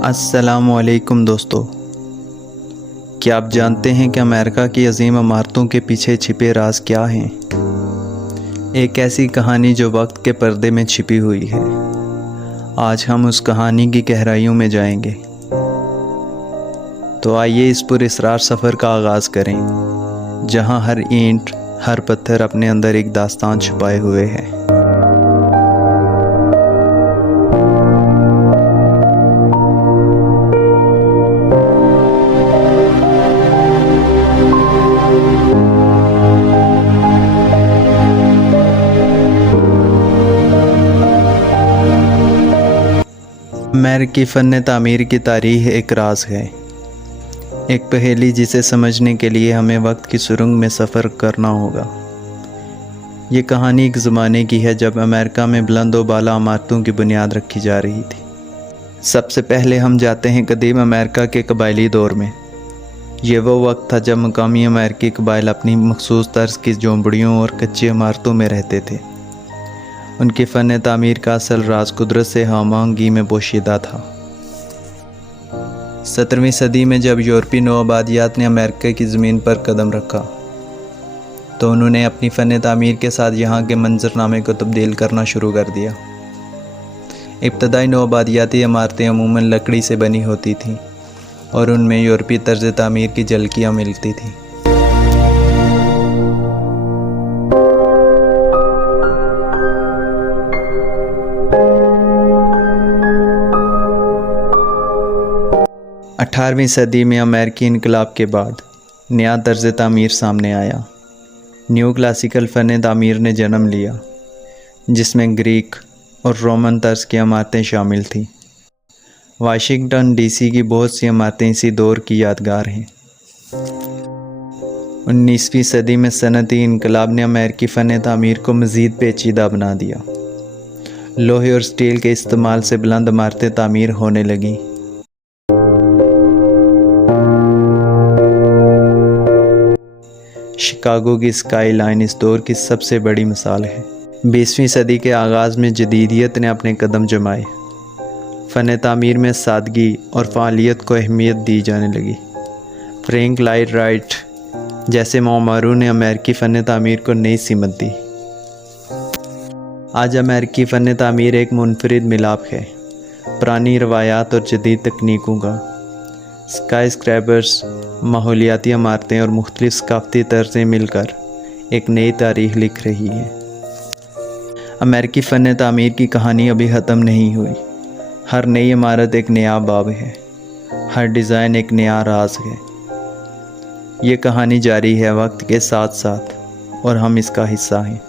अस्सलाम वालेकुम दोस्तों, क्या आप जानते हैं कि अमेरिका की अजीम इमारतों के पीछे छिपे राज क्या हैं? एक ऐसी कहानी जो वक्त के पर्दे में छिपी हुई है। आज हम उस कहानी की गहराइयों में जाएंगे। तो आइए इस पुरअसरार सफ़र का आगाज़ करें, जहां हर ईंट, हर पत्थर अपने अंदर एक दास्तान छुपाए हुए है। अमेरिकी फ़न तामीर की तारीख़ एक राज है, एक पहेली जिसे समझने के लिए हमें वक्त की सुरंग में सफ़र करना होगा। ये कहानी एक ज़माने की है जब अमेरिका में बुलंद व बाला इमारतों की बुनियाद रखी जा रही थी। सबसे पहले हम जाते हैं कदीम अमेरिका के कबायली दौर में। ये वो वक्त था जब मकामी अमेरिकी कबाइल अपनी मखसूस तर्ज की झोंपड़ियों और कच्ची इमारतों में रहते थे। उनकी फ़न तामीर का असल राज कुदरत से हमआहंगी में पोशीदा था। 17वीं सदी में जब यूरोपी नौआबादियात ने अमेरिका की ज़मीन पर कदम रखा तो उन्होंने अपनी फ़न तामीर के साथ यहाँ के मंजरनामे को तब्दील करना शुरू कर दिया। इब्तदाई नौआबादियाती इमारतें अमूमन लकड़ी से बनी होती थीं और उनमें यूरोपी तर्ज तामीर की झलकियाँ मिलती थीं। अठारहवीं सदी में अमेरिकी इनकलाब के बाद नया तर्ज तामीर सामने आया। न्यू क्लासिकल फ़न तामीर ने जन्म लिया, जिसमें ग्रीक और रोमन तर्ज की इमारतें शामिल थीं। वाशिंगटन डीसी की बहुत सी इमारतें इसी दौर की यादगार हैं। 19वीं सदी में सनअती इनकलाब ने अमेरिकी फ़न तामीर को मज़ीद पेचीदा बना दिया। लोहे और स्टील के इस्तेमाल से बुलंद इमारतें तामीर होने लगीं। शिकागो की स्काई लाइन इस दौर की सबसे बड़ी मिसाल है। 20वीं सदी के आगाज़ में जदीदियत ने अपने कदम जमाए। फ़न तामीर में सादगी और फ़ालियत को अहमियत दी जाने लगी। फ्रैंक लॉयड राइट जैसे मामारों ने अमेरिकी फ़न तामीर को नई सीमत दी। आज अमेरिकी फ़न तामीर एक मुनफरिद मिलाप है, पुरानी रवायात और जदीद तकनीकों का। स्काई स्क्रैपर्स, माहौलियाती इमारतें और मुख्तलिफ सकाफ़ती तर्ज़ें मिलकर एक नई तारीख़ लिख रही हैं। अमेरिकी फ़न तामीर की कहानी अभी ख़त्म नहीं हुई। हर नई इमारत एक नया बाब है, हर डिज़ाइन एक नया राज है। ये कहानी जारी है वक्त के साथ साथ और हम इसका हिस्सा हैं।